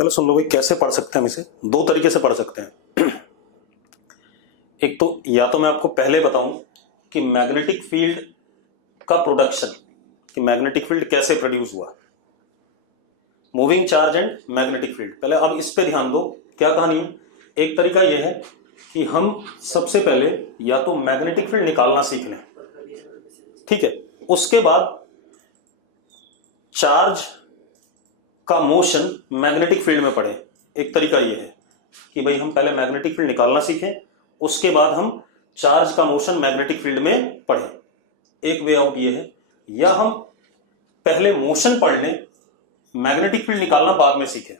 पहले सुन लो भाई, कैसे पढ़ सकते हैं हम इसे। दो तरीके से पढ़ सकते हैं। एक तो या तो मैं आपको पहले बताऊं कि मैग्नेटिक फील्ड का प्रोडक्शन, कि मैग्नेटिक फील्ड कैसे प्रोड्यूस हुआ, moving charge and magnetic field. पहले अब इस पे ध्यान दो, क्या कहानी है। एक तरीका यह है कि हम सबसे पहले या तो मैग्नेटिक फील्ड निकालना सीख लें, ठीक है, उसके बाद चार्ज का मोशन मैग्नेटिक फील्ड में पढ़े। एक तरीका यह है कि भाई हम पहले मैग्नेटिक फील्ड निकालना सीखें, उसके बाद हम चार्ज का मोशन मैग्नेटिक फील्ड में पढ़ें। एक वे आउट ये है, या हम पहले मोशन पढ़ लें, मैग्नेटिक फील्ड निकालना बाद में सीखें।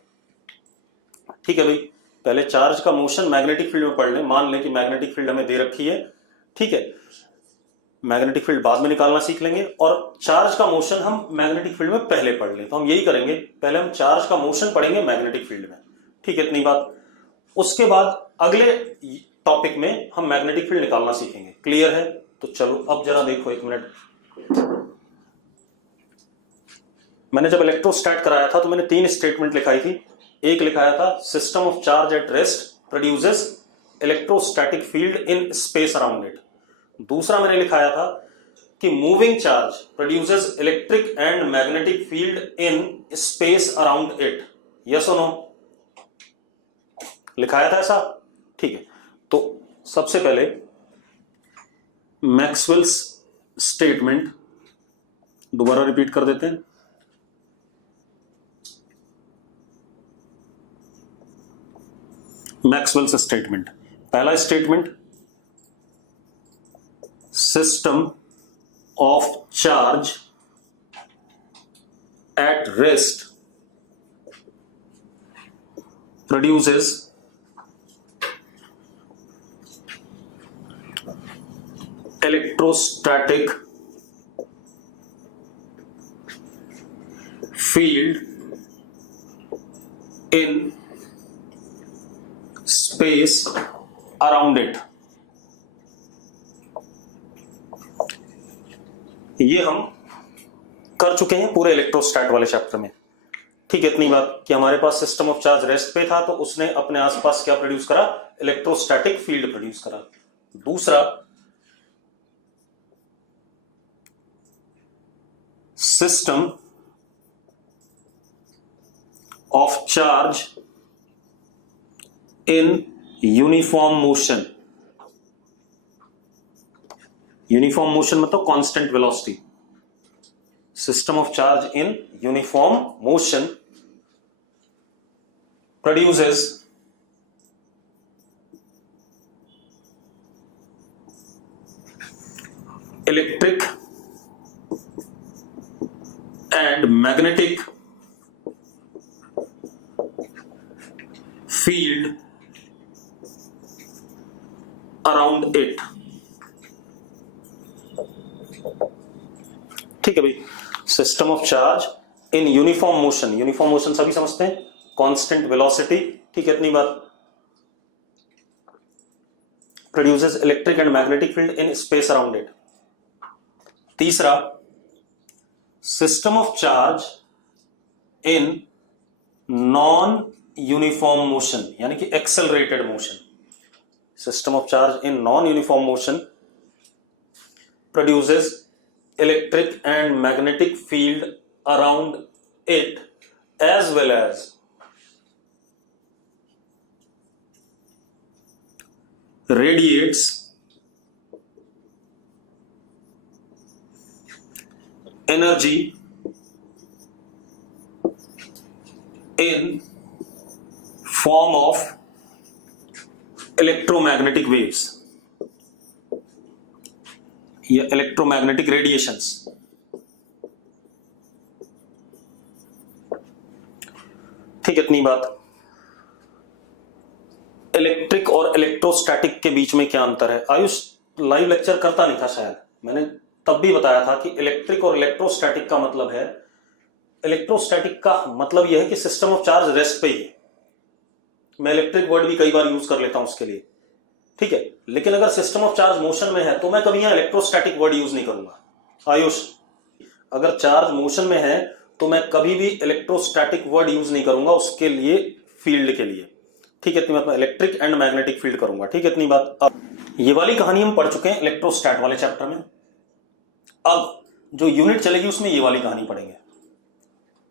ठीक है भाई, पहले चार्ज का मोशन मैग्नेटिक फील्ड में पढ़ लें। मान लें कि मैग्नेटिक फील्ड हमें दे रखी है, ठीक है, मैग्नेटिक फील्ड बाद में निकालना सीख लेंगे और चार्ज का मोशन हम मैग्नेटिक फील्ड में पहले पढ़ लें। तो हम यही करेंगे, पहले हम चार्ज का मोशन पढ़ेंगे मैग्नेटिक फील्ड में, ठीक है, इतनी बात। उसके बाद अगले टॉपिक में हम मैग्नेटिक फील्ड निकालना सीखेंगे। क्लियर है? तो चलो अब जरा देखो, एक मिनट। मैंने जब इलेक्ट्रोस्टैट कराया था तो मैंने 3 स्टेटमेंट लिखाई थी। एक लिखाया था system of charge at rest produces electrostatic field in space around it. दूसरा मैंने लिखाया था कि moving charge produces electric and magnetic field in space around it. Yes और नो? लिखाया था ऐसा? ठीक है, तो सबसे पहले मैक्सवेल्स स्टेटमेंट दोबारा रिपीट कर देते हैं। मैक्सवेल्स स्टेटमेंट, पहला statement, system of charge at rest produces electrostatic field in space around it. ये हम कर चुके हैं पूरे इलेक्ट्रोस्टैट वाले चैप्टर में, ठीक है, इतनी बात कि हमारे पास सिस्टम ऑफ चार्ज रेस्ट पे था तो उसने अपने आसपास क्या प्रोड्यूस करा? इलेक्ट्रोस्टैटिक फील्ड प्रोड्यूस करा। दूसरा, system of charge in uniform motion. Uniform motion मतलब constant velocity. System of charge in uniform motion produces electric and magnetic field around it. ठीक है भाई, system of charge in uniform motion, uniform motion सभी समझते हैं, constant velocity, ठीक है, इतनी बात। Produces electric and magnetic field in space around it. तीसरा, system of charge in non uniform motion, यानी कि accelerated motion. System of charge in non uniform motion produces electric and magnetic field around it as well as radiates energy in form of electromagnetic waves या electromagnetic radiations। ठीक है, इतनी बात। Electric और electrostatic के बीच में क्या अंतर है? आयुष लाइव लेक्चर करता नहीं था शायद, मैंने तब भी बताया था कि इलेक्ट्रिक और इलेक्ट्रोस्टैटिक का मतलब है, इलेक्ट्रोस्टैटिक का मतलब यह है कि सिस्टम ऑफ चार्ज रेस्ट पे ही है। मैं इलेक्ट्रिक वर्ड भी कई बार यूज कर लेता हूं उसके लिए, ठीक है, लेकिन अगर सिस्टम ऑफ चार्ज मोशन में है तो मैं कभी यहां इलेक्ट्रोस्टैटिक वर्ड यूज नहीं करूंगा। आयुष, अगर चार्ज मोशन में है तो मैं कभी भी इलेक्ट्रोस्टैटिक वर्ड यूज नहीं करूंगा उसके लिए, फील्ड के लिए। ठीक है, इतनी बात मैं इलेक्ट्रिक एंड मैग्नेटिक फील्ड करूंगा। ठीक है, इतनी बात। अब ये वाली कहानी हम पढ़ चुके हैं इलेक्ट्रोस्टैट वाले चैप्टर में। अब जो यूनिट चलेगी उसमें ये वाली कहानी पढ़ेंगे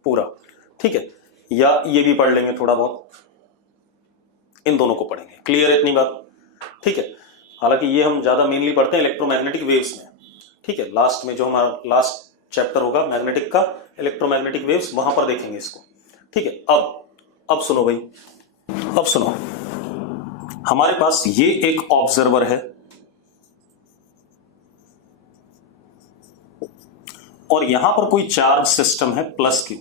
पूरा। ठीक है, या ये भी पढ़ लेंगे थोड़ा बहुत, इन दोनों को पढ़ेंगे। क्लियर है इतनी बात? ठीक है, हालांकि ये हम ज्यादा मेनली पढ़ते हैं इलेक्ट्रोमैग्नेटिक वेव्स में। ठीक है, लास्ट में जो हमारा लास्ट चैप्टर होगा मैग्नेटिक का, इलेक्ट्रोमैग्नेटिक वेव्स, वहां पर देखेंगे इसको। ठीक है, अब सुनो भाई, अब सुनो। हमारे पास ये एक ऑब्जर्वर है और यहां पर कोई चार्ज सिस्टम है प्लस क्यू।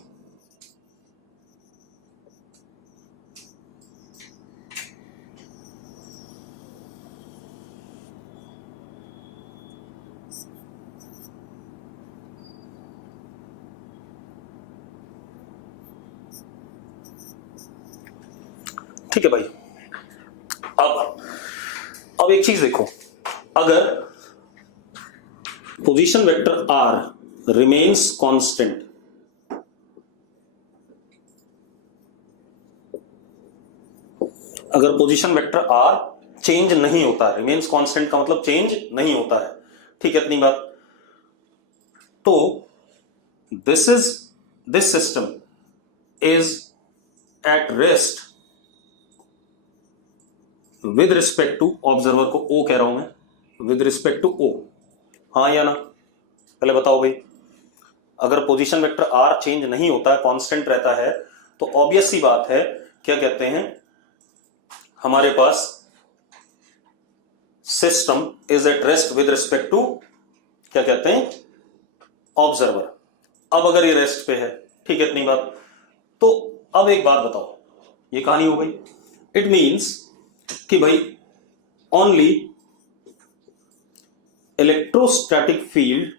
ठीक है भाई, अब एक चीज देखो, अगर position vector r remains constant, अगर पोजीशन वेक्टर r चेंज नहीं होता है, रिमेन्स कांस्टेंट का मतलब चेंज नहीं होता है। ठीक है, इतनी बात। तो this system is at rest with respect to observer को ओ कह रहा हूं मैं, विद रिस्पेक्ट टू ओ, हाँ या ना? पहले बताओ भाई, अगर पोजीशन वेक्टर r चेंज नहीं होता है, कांस्टेंट रहता है, तो ऑब्वियस सी बात है, क्या कहते हैं, हमारे पास system is at rest with respect to, क्या कहते हैं, ऑब्जर्वर। अब अगर ये रेस्ट पे है, ठीक है, इतनी बात। तो अब एक बात बताओ, ये कहानी हो गई। इट मीन्स कि भाई only electrostatic field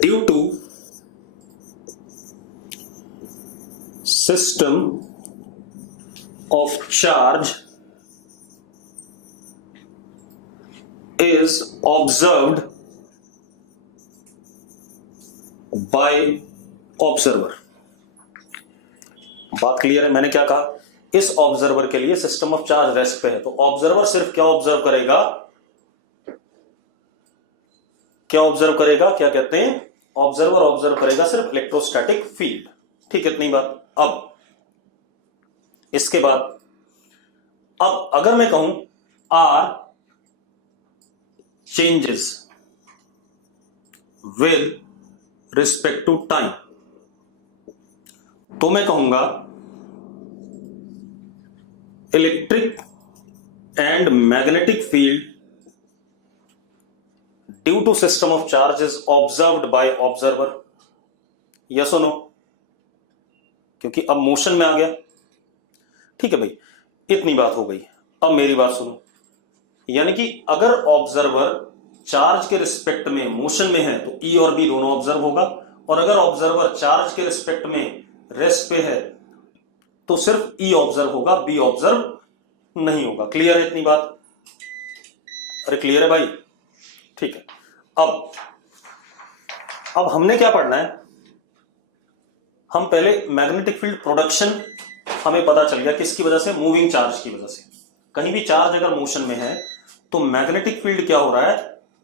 due to system of charge is observed by observer। बात क्लियर है? मैंने क्या कहा, इस ऑब्जर्वर के लिए सिस्टम ऑफ चार्ज रेस्ट पे है, तो ऑब्जर्वर सिर्फ क्या ऑब्जर्व करेगा, क्या ऑब्जर्व करेगा, क्या कहते हैं, ऑब्जर्वर ऑब्जर्व करेगा सिर्फ इलेक्ट्रोस्टैटिक फील्ड। ठीक है, इतनी बात। अब इसके बाद, अब अगर मैं कहूं R changes with respect to time, तो मैं कहूंगा electric and magnetic field due to system of charge is observed by observer. Yes और नो? क्योंकि अब मोशन में आ गया। ठीक है भाई, इतनी बात हो गई। अब मेरी बात सुनो, यानी कि अगर ऑब्जर्वर चार्ज के रिस्पेक्ट में मोशन में है तो ई और बी दोनों ऑब्जर्व होगा, और अगर ऑब्जर्वर चार्ज के रिस्पेक्ट में रेस्ट पे है तो सिर्फ ई ऑब्जर्व होगा, बी ऑब्जर्व नहीं होगा। क्लियर है इतनी बात? अरे क्लियर है भाई? ठीक है। अब हमने क्या पढ़ना है, हम पहले मैग्नेटिक फील्ड प्रोडक्शन हमें पता चल गया, किसकी वजह से, मूविंग चार्ज की वजह से। कहीं भी चार्ज अगर मोशन में है तो मैग्नेटिक फील्ड क्या हो रहा है,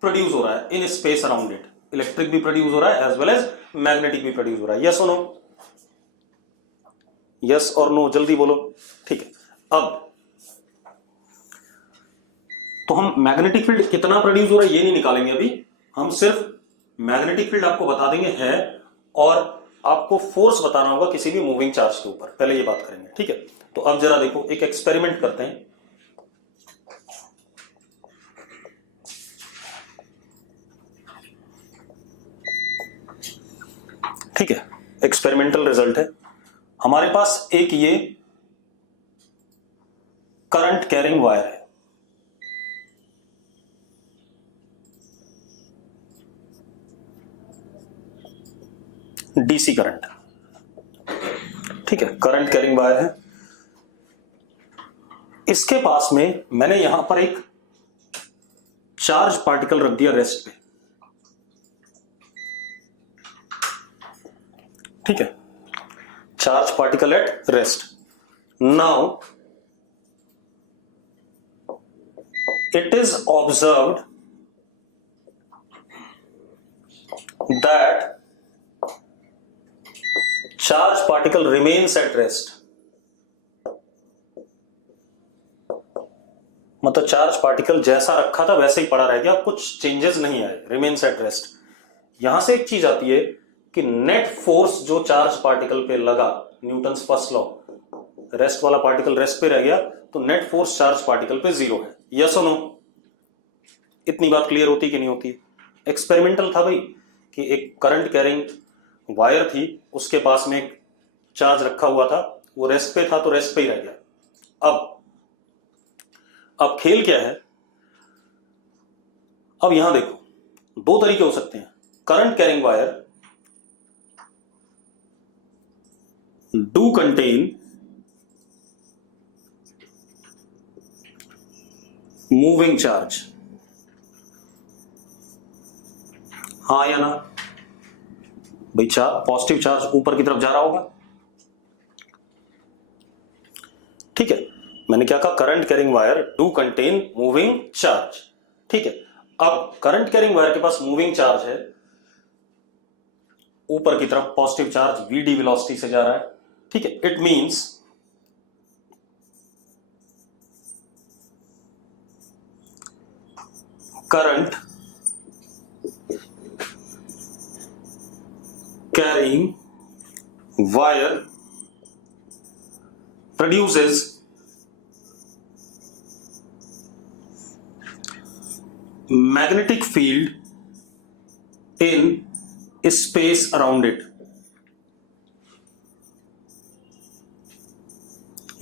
प्रोड्यूस हो रहा है इन स्पेस अराउंड इट। इलेक्ट्रिक भी प्रोड्यूस हो रहा है एज वेल एज मैग्नेटिक भी प्रोड्यूस हो रहा है। यस और नो? यस और नो, जल्दी बोलो। ठीक है, अब तो हम मैग्नेटिक फील्ड कितना प्रोड्यूस हो रहा है ये नहीं निकालेंगे अभी, हम सिर्फ मैग्नेटिक फील्ड आपको बता देंगे है, और आपको फोर्स बताना होगा किसी भी मूविंग चार्ज के ऊपर। पहले ये बात करेंगे। ठीक है, तो अब जरा देखो, एक एक्सपेरिमेंट करते हैं। ठीक है, एक्सपेरिमेंटल रिजल्ट है हमारे पास। एक ये करंट कैरिंग वायर है, डीसी करंट। ठीक है, करंट कैरिंग वायर है। इसके पास में मैंने यहां पर एक चार्ज पार्टिकल रख दिया रेस्ट पे, ठीक है, charge particle at rest. Now it is observed that charge particle remains at rest. मतलब चार्ज पार्टिकल जैसा रखा था वैसे ही पड़ा रह गया, कुछ चेंजेस नहीं आए, रिमेन्स एट रेस्ट. यहां से एक चीज आती है कि नेट फोर्स जो चार्ज पार्टिकल पे लगा, न्यूटन्स फर्स्ट लॉ, रेस्ट वाला पार्टिकल रेस्ट पे रह गया तो नेट फोर्स चार्ज पार्टिकल पे जीरो है. यस और नो? इतनी बात क्लियर होती कि नहीं होती? एक्सपेरिमेंटल था भाई कि एक करंट कैरिंग वायर थी, उसके पास में एक चार्ज रखा हुआ था, वो रेस्ट पे था तो रेस्ट पे ही रह गया. अब खेल क्या है? अब यहां देखो, दो तरीके हो सकते हैं. Current carrying wire do contain moving charge. हाँ या ना भाई? पॉजिटिव चार्ज ऊपर की तरफ जा रहा होगा, ठीक है. मैंने क्या कहा? Current carrying wire do contain moving charge, ठीक है. अब करंट कैरिंग वायर के पास मूविंग चार्ज है, ऊपर की तरफ पॉजिटिव चार्ज वीडी वेलोसिटी से जा रहा है, ठीक है. It means current carrying wire produces magnetic field in space around it.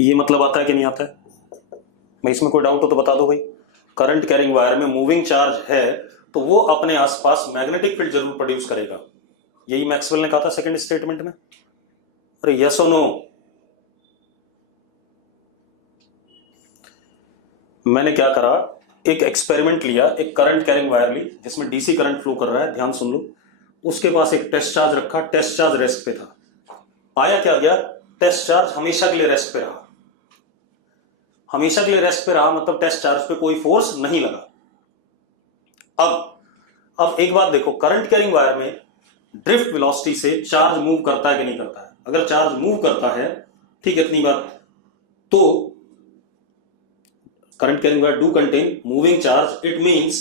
ये मतलब आता है कि नहीं आता है? मैं इसमें कोई डाउट हो तो बता दो भाई. करंट कैरिंग वायर में मूविंग चार्ज है तो वो अपने आसपास मैग्नेटिक फील्ड जरूर प्रोड्यूस करेगा. यही मैक्सवेल ने कहा था सेकंड स्टेटमेंट में. अरे यस और नो? मैंने क्या करा, एक एक्सपेरिमेंट लिया, एक करंट कैरिंग वायर ली जिसमें डीसी करंट फ्लो कर रहा है, ध्यान सुन लो. उसके पास एक टेस्ट चार्ज रखा, टेस्ट चार्ज रेस्ट पे था. पाया क्या गया? टेस्ट चार्ज हमेशा के लिए रेस्ट पे रहा. हमेशा के लिए रेस्ट पे रहा मतलब टेस्ट चार्ज पे कोई फोर्स नहीं लगा. अब एक बात देखो, करंट कैरिंग वायर में ड्रिफ्ट वेलोसिटी से चार्ज मूव करता है कि नहीं करता है? अगर चार्ज मूव करता है, ठीक है, इतनी बात, तो current carrying wire do contain moving charge. It means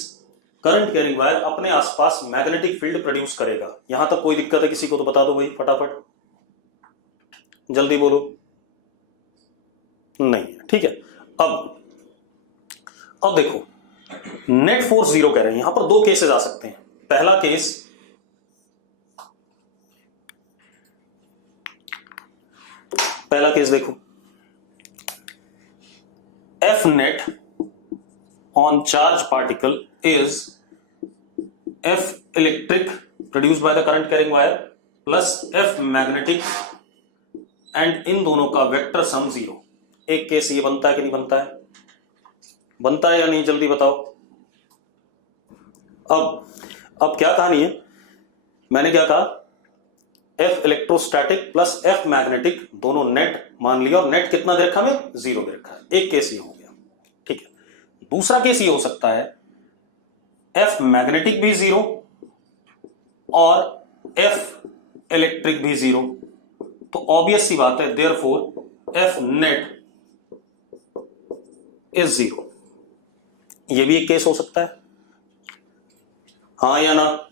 current carrying wire अपने आसपास मैग्नेटिक फील्ड प्रोड्यूस करेगा. यहां तक कोई दिक्कत है किसी को तो बता दो भाई, फटाफट जल्दी बोलो. नहीं, ठीक है. अब देखो, नेट फोर्स जीरो कह रहे हैं. यहां पर दो केसेस आ सकते हैं. पहला केस देखो, F net on charge particle is F electric produced by the current carrying wire plus F magnetic and इन दोनों का वेक्टर सम जीरो. एक केस ये बनता है कि नहीं बनता है? बनता है या नहीं? जल्दी बताओ. अब क्या कहानी है? मैंने क्या कहा? F electrostatic plus F magnetic दोनों नेट मान लिया, और नेट कितना दे रखा है? जीरो दे रखा है. एक केस ये हो गया, ठीक है. दूसरा केस ये हो सकता है F मैग्नेटिक भी जीरो और F इलेक्ट्रिक भी जीरो. तो ऑब्वियस सी बात है, therefore F net is zero. ये भी एक केस हो सकता है, हाँ या ना?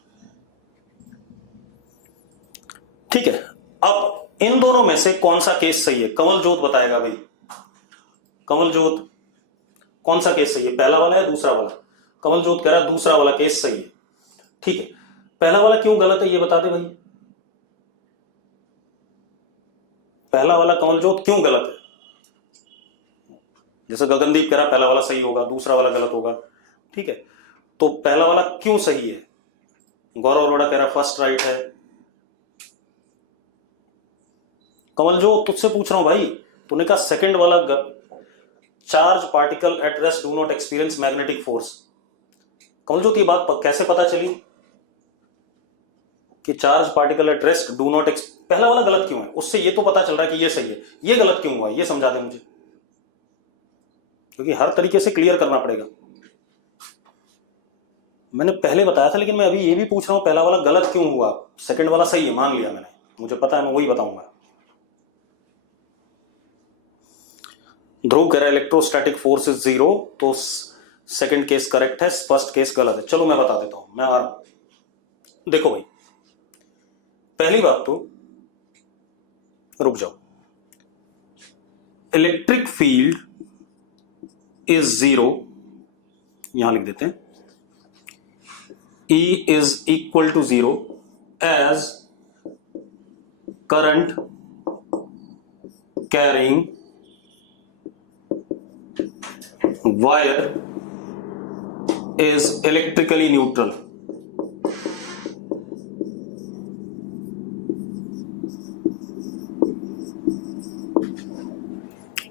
ठीक है. अब इन दोनों में से कौन सा केस सही है? कमल जोत बताएगा भाई. कमल जोत, कौन सा केस सही है, पहला वाला या दूसरा वाला? कमल जोत कह रहा है दूसरा वाला केस सही है. ठीक है, पहला वाला क्यों गलत है ये बता दे भाई. पहला वाला कमल जोत क्यों गलत है? जैसे गगनदीप कह रहा पहला वाला सही होगा, दूसरा वाला गलत होगा. ठीक है, तो पहला वाला क्यों सही है? गौरव अरोड़ा कह रहा फर्स्ट राइट है. कमल जो तुझसे पूछ रहा हूं भाई, तूने कहा सेकंड वाला charge particle at rest do not experience magnetic force. Kamaljyoti, ये बात कैसे पता चली कि charge particle at rest do not पहला वाला गलत क्यों है? उससे ये तो पता चल रहा है कि ये सही है, ये गलत क्यों हुआ ये समझा दे मुझे, क्योंकि हर तरीके से क्लियर करना पड़ेगा। मैंने पहले बताया था, लेकिन मैं अभी ये भी पूछ रहा हूं पहला वाला गलत क्यों हुआ, सेकंड वाला सही है मान लिया मैंने, मुझे पता है मैं वही बताऊंगा। ध्रुव कह रहा है इलेक्ट्रोस्टैटिक फोर्स इज 0, तो सेकंड केस करेक्ट है, फर्स्ट केस गलत है। चलो मैं बता देता हूं, मैं आ रहा हूं। देखो भाई, पहली बात तो रुक जाओ, इलेक्ट्रिक फील्ड इज 0, यहां लिख देते हैं, E is equal to 0 as current carrying wire is electrically neutral.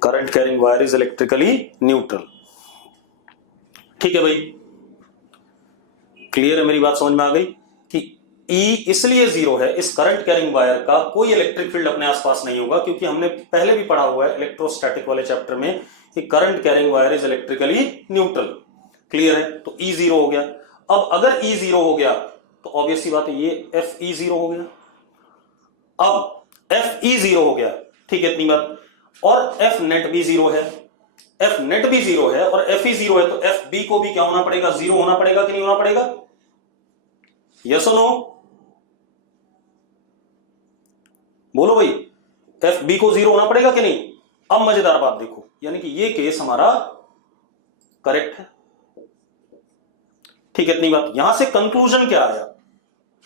Current carrying wire is electrically neutral. ठीक है भाई, क्लियर है मेरी बात, समझ में आ गई कि E इसलिए 0 है, इस करंट कैरिंग वायर का कोई इलेक्ट्रिक फील्ड अपने आसपास नहीं होगा, क्योंकि हमने पहले भी पढ़ा हुआ है इलेक्ट्रोस्टैटिक वाले चैप्टर में कि current carrying wire is electrically neutral. Clear है? तो E 0 हो गया। अब अगर E 0 हो गया तो ऑब्वियस सी बात है ये FE 0 हो गया। अब FE 0 हो गया, ठीक है, इतनी बात। और F नेट भी 0 है, F नेट भी 0 है और FE 0 है, तो FB को भी क्या होना पड़ेगा? 0 होना पड़ेगा कि नहीं होना पड़ेगा? यस और नो? बोलो भाई, FB को 0 होना पड़ेगा कि नहीं? अब मजेदार बात देखो, यानी कि ये केस हमारा करेक्ट है, ठीक है, इतनी बात। यहां से कंक्लूजन क्या आया?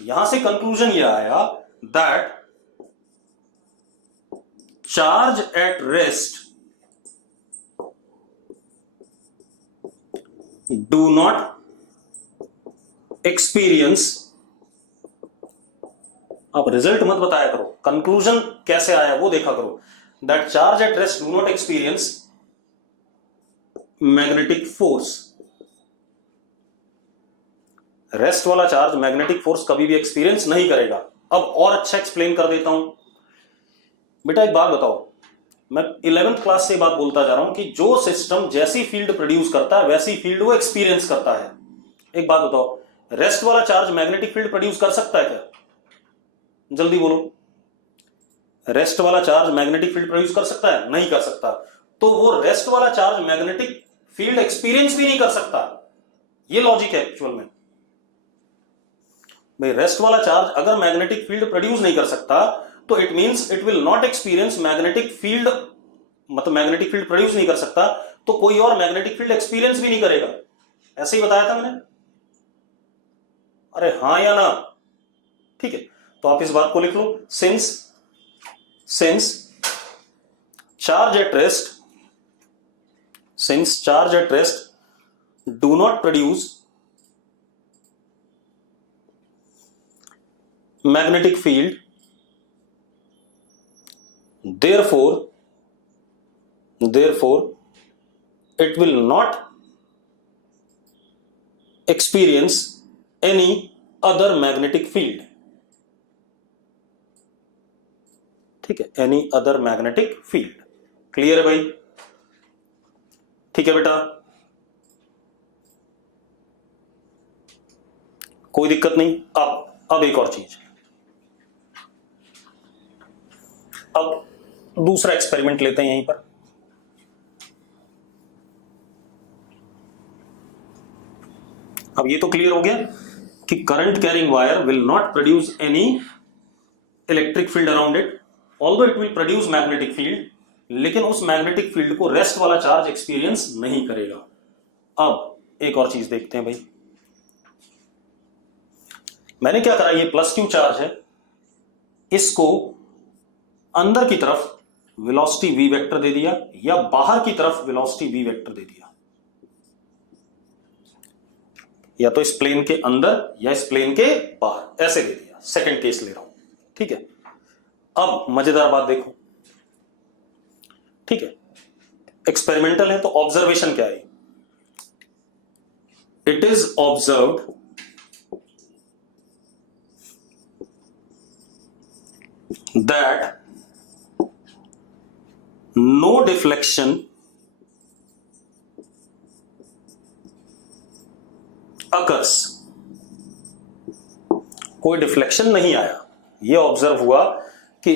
यहां से कंक्लूजन यह आया that charge at rest do not experience, आप रिजल्ट मत बताया करो, कंक्लूजन कैसे आया वो देखा करो। That charge at rest do not experience magnetic force. Rest वाला चार्ज मैग्नेटिक फोर्स कभी भी एक्सपीरियंस नहीं करेगा। अब और अच्छा एक्सप्लेन कर देता हूं। बेटा एक बात बताओ, मैं 11th क्लास से बात बोलता जा रहा हूं कि जो सिस्टम जैसी फील्ड प्रोड्यूस करता है वैसी फील्ड वो एक्सपीरियंस करता है। एक बात बताओ, रेस्ट वाला चार्ज मैग्नेटिक फील्ड प्रोड्यूस कर सकता है क्या? जल्दी बोलो, रेस्ट वाला चार्ज मैग्नेटिक फील्ड प्रोड्यूस कर सकता है? नहीं कर सकता। तो वो रेस्ट वाला चार्ज मैग्नेटिक फील्ड एक्सपीरियंस भी नहीं कर सकता। ये लॉजिक है एक्चुअल में भाई। रेस्ट वाला चार्ज अगर मैग्नेटिक फील्ड प्रोड्यूस नहीं कर सकता तो it means it will not experience magnetic field, मतलब मैग्नेटिक फील्ड प्रोड्यूस नहीं कर सकता तो कोई और मैग्नेटिक फील्ड एक्सपीरियंस भी नहीं करेगा। ऐसे ही बताया था मैंने, अरे हां या ना? ठीक है, तो आप इस बात को लिख लो, since charge at rest do not produce magnetic field, therefore it will not experience any other magnetic field। ठीक है, any other magnetic field. Clear है भाई? ठीक है बेटा, कोई दिक्कत नहीं। अब एक और चीज, अब दूसरा एक्सपेरिमेंट लेते हैं यहीं पर। अब ये तो क्लियर हो गया कि current carrying wire will not produce any electric field around it, although it will produce magnetic field, लेकिन उस मैग्नेटिक फील्ड को रेस्ट वाला चार्ज एक्सपीरियंस नहीं करेगा। अब एक और चीज देखते हैं भाई। मैंने क्या करा, ये प्लस क्यू चार्ज है, इसको अंदर की तरफ वेलोसिटी v वेक्टर दे दिया या बाहर की तरफ वेलोसिटी v वेक्टर दे दिया, या तो इस प्लेन के अंदर या इस प्लेन के बाहर, ऐसे दे दिया। सेकंड केस ले रहा हूं, ठीक है। अब मजेदार बात देखो, ठीक है, एक्सपेरिमेंटल है तो ऑब्जर्वेशन क्या है? it is observed that no deflection occurs, कोई डिफ्लेक्शन नहीं आया। ये ऑब्जर्व हुआ कि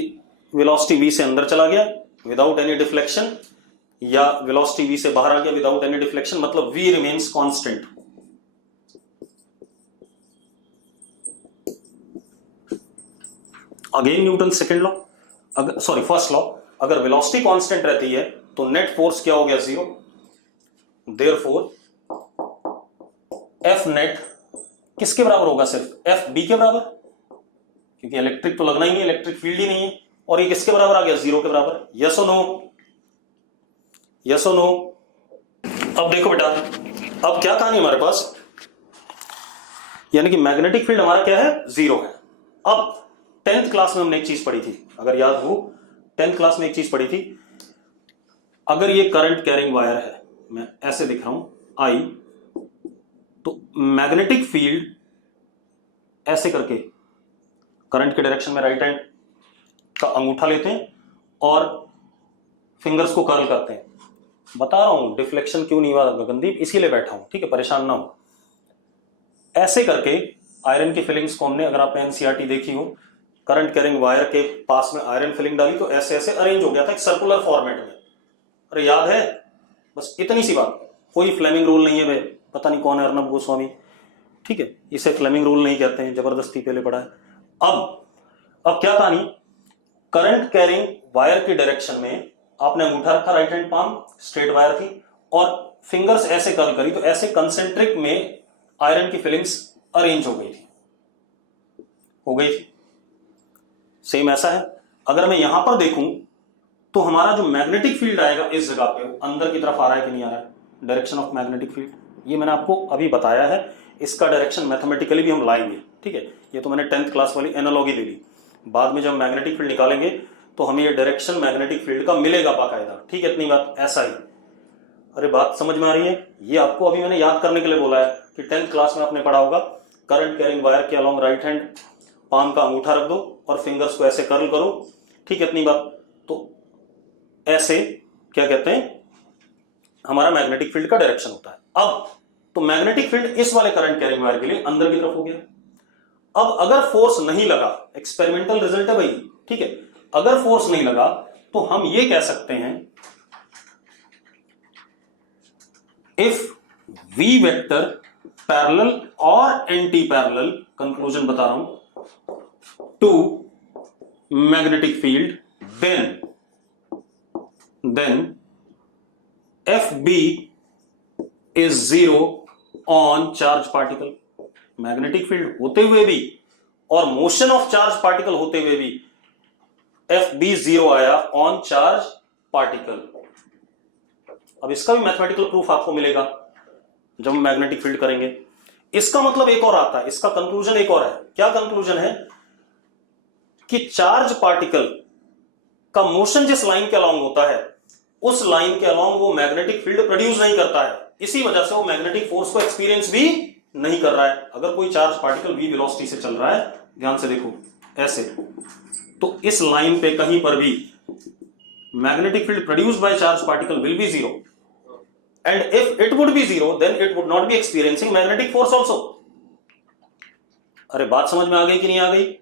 वेलोसिटी v से अंदर चला गया विदाउट एनी डिफ्लेक्शन, या वेलोसिटी v से बाहर आ गया विदाउट एनी डिफ्लेक्शन, मतलब v remains constant. Again Newton second law, अगर सॉरी फर्स्ट लॉ, अगर वेलोसिटी कांस्टेंट रहती है तो नेट फोर्स क्या हो गया? जीरो। देयरफॉर एफ नेट किसके बराबर होगा? सिर्फ एफ बी के बराबर, क्योंकि इलेक्ट्रिक तो लगना ही नहीं, इलेक्ट्रिक फील्ड ही नहीं है, और ये किसके बराबर आ गया? जीरो के बराबर। यस और नो? यस और नो? अब देखो बेटा, अब क्या कहानी हमारे पास, यानी कि मैग्नेटिक फील्ड हमारा क्या है? जीरो है। अब 10th क्लास में हमने एक चीज पढ़ी थी, अगर याद हो 10th क्लास में एक चीज पढ़ी थी, अगर ये करंट कैरिंग वायर है, मैं ऐसे दिख रहा हूं आई, तो मैग्नेटिक फील्ड ऐसे करके करंट के डायरेक्शन में राइट हैंड का अंगूठा लेते हैं और फिंगर्स को कर्ल करते हैं। बता रहा हूं डिफ्लेक्शन क्यों नहीं हुआ गगनदीप, इसीलिए बैठा हूं, ठीक है, परेशान ना हो। ऐसे करके आयरन की फिलिंग्स को हमने, अगर आपने एनसीईआरटी देखी हो, करंट कैरिंग वायर के पास में आयरन फिलिंग डाली तो ऐसे ऐसे अरेंज हो गया था एक सर्कुलर फॉर्मेट में। अरे याद है? बस इतनी सी बात, कोई फ्लेमिंग रूल नहीं है भाई, पता नहीं कौन है अर्नब गोस्वामी, ठीक है, इसे फ्लेमिंग रूल नहीं कहते हैं, जबरदस्ती पहले पढ़ा है। अब क्या कहानी, करंट कैरिंग वायर की डायरेक्शन में आपने अंगूठा रखा, right hand palm, straight wire थी, और फिंगर्स ऐसे कर्ल करी, तो ऐसे कंसेंट्रिक में आयरन की फिलिंग्स अरेंज हो गई थी। सेम ऐसा है, अगर मैं यहां पर देखूं तो हमारा जो मैग्नेटिक फील्ड आएगा इस जगह पे, अंदर की तरफ आ रहा है कि नहीं आ रहा है? डायरेक्शन ऑफ मैग्नेटिक फील्ड, ये मैंने आपको अभी बताया है, इसका डायरेक्शन मैथमेटिकली भी हम लाएंगे, ठीक है। ये तो मैंने 10th क्लास वाली एनालॉजी ले ली, बाद में जब मैग्नेटिक फील्ड निकालेंगे तो हमें ये डायरेक्शन मैग्नेटिक फील्ड का मिलेगा बाकायदा, ठीक है, इतनी बात, ऐसा ही। अरे बात समझ में आ रही है? ये आपको अभी मैंने याद करने के लिए बोला है कि 10th क्लास में आपने पढ़ा होगा, करंट कैरिंग वायर के अलोंग राइट हैंड पाम का अंगूठा रख दो और फिंगर्स को ऐसे कर्ल करो, ठीक है, इतनी बात। तो ऐसे क्या कहते हैं, हमारा मैग्नेटिक फील्ड का डायरेक्शन होता है। अब तो मैग्नेटिक फील्ड इस वाले करंट कैरिंग वायर के लिए अंदर की तरफ हो गया। अब अगर फोर्स नहीं लगा, एक्सपेरिमेंटल रिजल्ट है भाई, ठीक है, अगर फोर्स नहीं लगा तो हम ये कह सकते हैं, इफ वी वेक्टर पैरेलल और एंटी पैरेलल, कंक्लूजन बता रहा हूं, to magnetic field, then FB is zero on charge particle। Magnetic field होते हुए भी और मोशन ऑफ चार्ज पार्टिकल होते हुए भी FB जीरो आया ऑन चार्ज पार्टिकल। अब इसका भी मैथमेटिकल प्रूफ आपको मिलेगा जब हम मैग्नेटिक फील्ड करेंगे। इसका मतलब एक और आता है, इसका कंक्लूजन एक और है। क्या कंक्लूजन है? कि चार्ज पार्टिकल का मोशन जिस लाइन के अलोंग होता है, उस लाइन के अलोंग वो मैग्नेटिक फील्ड प्रोड्यूस नहीं करता है, इसी वजह से वो मैग्नेटिक फोर्स को एक्सपीरियंस भी नहीं कर रहा है। अगर कोई चार्ज पार्टिकल v वेलोसिटी से चल रहा है, ध्यान से देखो ऐसे, तो इस लाइन पे कहीं पर भी magnetic field produced by charge particle will be zero, and if it would be zero then it would not be experiencing magnetic force also. अरे बात समझ में आ गई कि नहीं आ गई?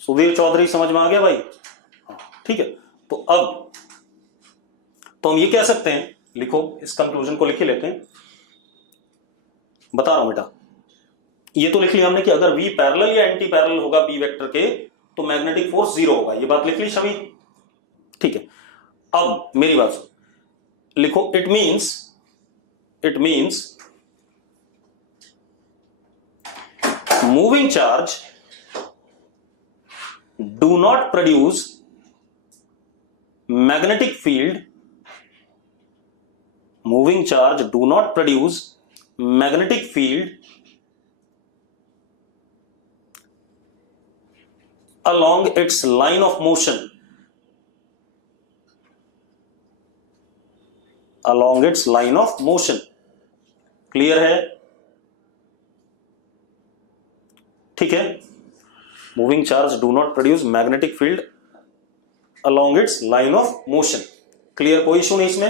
सुधीर चौधरी समझ में आ गया भाई? ठीक है, तो अब तो हम ये कह सकते हैं, लिखो इस कंक्लूजन को लिख ही लेते हैं, बता रहा हूं बेटा, ये तो लिख लिया हमने कि अगर v पैरेलल या एंटी पैरेलल होगा b वेक्टर के तो मैग्नेटिक फोर्स जीरो होगा, ये बात लिख ली छवि, ठीक है। अब मेरी बात सुन, लिखो it means moving charge do not produce magnetic field, moving charge do not produce magnetic field along its line of motion, along its line of motion। Clear है? ठीक है। Moving charge do not produce magnetic field along its line of motion। Clear? कोई issue नहीं इसमें।